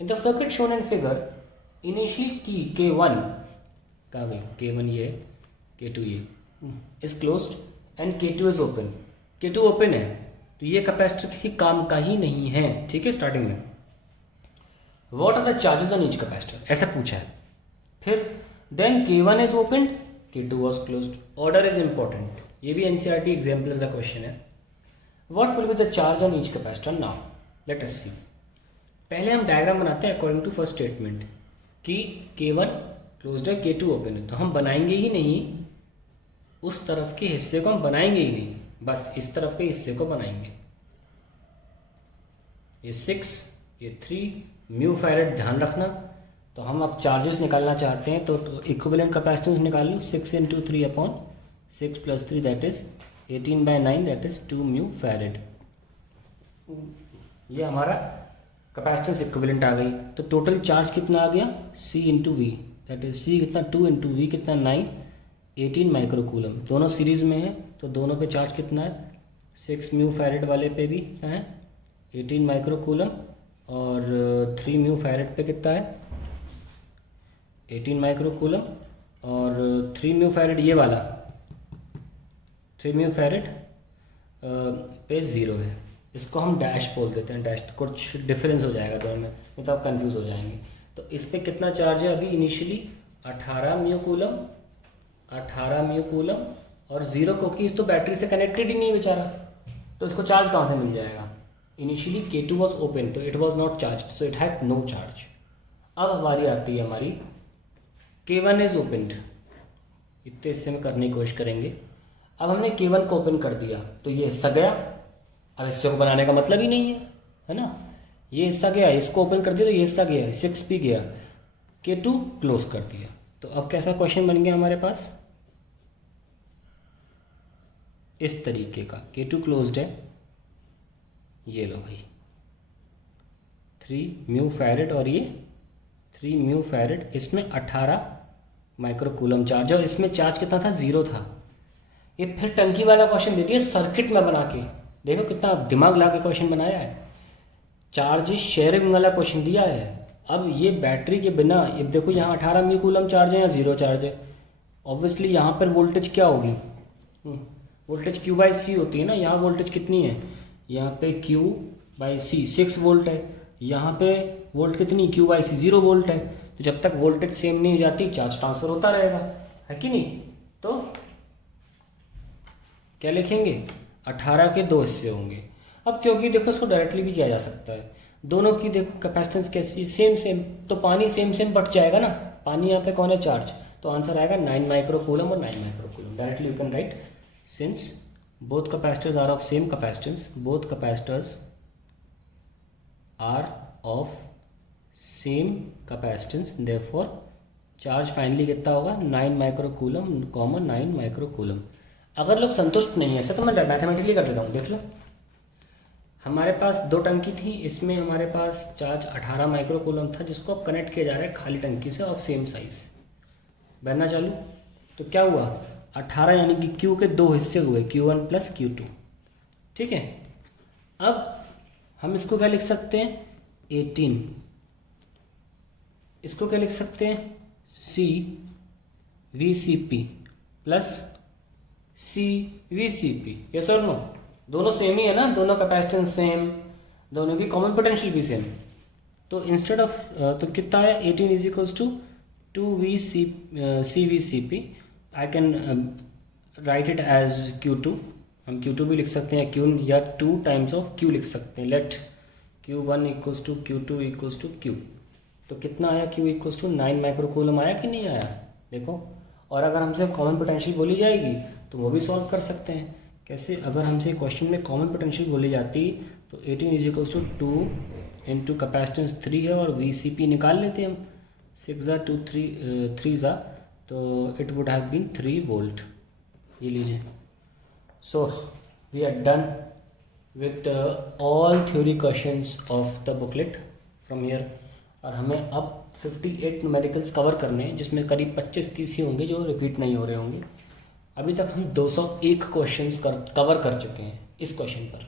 In the circuit shown in figure initially की K1 कहाँ गई, K1 ये K2 ये is closed end K2 is open. K2 open है तो ये कैपेसिटर किसी काम का ही नहीं है, ठीक है। स्टार्टिंग में what are the charges on each capacitor ऐसा पूछा है। फिर then K1 is open, K2 was closed. Order is important, ये भी NCERT एग्जाम्पल का क्वेश्चन है। What will be the charge on each capacitor now, let us see. पहले हम डायग्राम बनाते हैं अकॉर्डिंग टू फर्स्ट स्टेटमेंट कि K1 क्लोज्ड है, K2 ओपन है, तो हम बनाएंगे ही नहीं उस तरफ के हिस्से को, हम बनाएंगे ही नहीं, बस इस तरफ के हिस्से को बनाएंगे। ये 6 ये 3 म्यू फैरेड, ध्यान रखना। तो हम अब चार्जेस निकालना चाहते हैं तो इक्विवेलेंट कैपेसिटेंस निकाल लो। 6 × 3 upon 6 + 3 that is 18/9 that is 2 mu farad. ये हमारा कैपेसिटेंस इक्विवेलेंट आ गई। तो टोटल चार्ज कितना आ गया, C × V that is C कितना 2 × V कितना 9 18 माइक्रोकूलम। दोनों सीरीज में है तो दोनों पे चार्ज कितना है, 6 म्यू फैरेड वाले पे भी कितना है 18 माइक्रोकूलम और 3 म्यू फैरेड पे कितना है 18 माइक्रोकूलम और 3 म्यू फैरेड ये वाला 3 म्यू फैरेड पे 0 है। इसको हम डैश बोल देते हैं, डैश कुछ डिफरेंस हो जाएगा दोनों में, नहीं तो आप कंफ्यूज हो जाएंगे। तो इस पे कितना चार्ज है अभी initially 18 mu coulomb, 18 mu coulomb और 0, क्योंकि इस तो बैटरी से कनेक्टेड ही नहीं बेचारा, तो इसको चार्ज कहाँ से मिल जाएगा। इनिशियली K2 वॉज ओपन तो it was not charge, so it had no charge. अब हमारी आती है हमारी K1 इज ओपनड, इतने हिस्से में करने की कोशिश करेंगे। अब हमने K1 को ओपन कर दिया तो ये हिस्सा गया, अब हिस्से को बनाने का मतलब ही नहीं है ना। ये हिस्सा गया, इसको ओपन कर दिया तो ये हिस्सा गया, 6 भी गया, K2 क्लोज कर दिया। तो अब कैसा क्वेश्चन बन गया हमारे पास, इस तरीके का। K2 क्लोज्ड है, ये लो भाई 3 म्यू फैरेड और ये 3 म्यू फैरेड, इसमें 18 माइक्रोकूलम चार्ज और इसमें चार्ज कितना था 0 था। ये फिर टंकी वाला क्वेश्चन दे दिया सर्किट में बना के, देखो कितना दिमाग ला के क्वेश्चन बनाया है। चार्ज शेयरिंग वाला क्वेश्चन दिया है। अब ये बैटरी के बिना, ये देखो यहाँ 18 म्यू कूलम चार्ज है या 0 चार्ज है, ऑब्वियसली यहाँ पर वोल्टेज क्या होगी, वोल्टेज Q/C होती है ना। यहाँ वोल्टेज कितनी है, यहाँ पे Q/C 6 वोल्ट है, यहाँ पे वोल्ट कितनी Q/C 0 वोल्ट है। तो जब तक वोल्टेज सेम नहीं हो जाती चार्ज ट्रांसफर होता रहेगा, है कि नहीं। तो क्या लिखेंगे, 18 के 2 हिस्से होंगे। अब क्योंकि देखो इसको डायरेक्टली भी किया जा सकता है, दोनों की देखो कैपेसिटेंस कैसी है, सेम सेम, तो पानी सेम सेम बट जाएगा ना। पानी यहाँ पे कौन है, चार्ज, तो आंसर आएगा 9 माइक्रोकूलम और 9 microcoulomb. Directly you can write since both capacitors are of same capacitance, both capacitors are of same capacitance, therefore charge finally कितना होगा 9 माइक्रोकूलम कॉमन 9 माइक्रोकूलम। अगर लोग संतुष्ट नहीं है ऐसा तो मैं मैथमेटिकली कर देता हूँ, देख लो। हमारे पास 2 टंकी थी, इसमें हमारे पास चार्ज 18 माइक्रोकूलम था जिसको अब कनेक्ट किया जा रहा है खाली टंकी से ऑफ सेम साइज, बनना चालू। तो क्या हुआ 18 यानी कि Q के 2 हिस्से हुए, Q1 + Q2, ठीक है। अब हम इसको क्या लिख सकते हैं 18, इसको क्या लिख सकते हैं CVCP + CVCP, यस और नो, दोनों सेम ही है ना, दोनों कैपेसिटेंस सेम, दोनों की कॉमन पोटेंशियल भी सेम। तो इंस्टेड ऑफ तो कितना है 18 = 2CVCP, I can write it as Q2, हम Q2 भी लिख सकते हैं Q या 2 टाइम्स ऑफ Q लिख सकते हैं। Let Q1 = Q2 = Q। तो कितना आया, Q = 9 माइक्रोकूलम आया कि नहीं आया, देखो। और अगर हमसे कॉमन पोटेंशियल बोली जाएगी तो वो भी सॉल्व कर सकते हैं। कैसे, अगर हमसे क्वेश्चन में कॉमन पोटेंशियल बोली जाती तो 18 = 2 × कैपेसिटेंस 3 है और VCP निकाल लेते हैं हम, 6 × 2 3 तो it would have been 3 volt. ये लीजिए। So we are done with all theory questions of the booklet from here. और हमें अब 58 न्यूमेरिकल्स कवर करने हैं जिसमें करीब 25-30 ही होंगे जो रिपीट नहीं हो रहे होंगे। अभी तक हम 201 क्वेश्चंस कवर कर चुके हैं इस क्वेश्चन पर।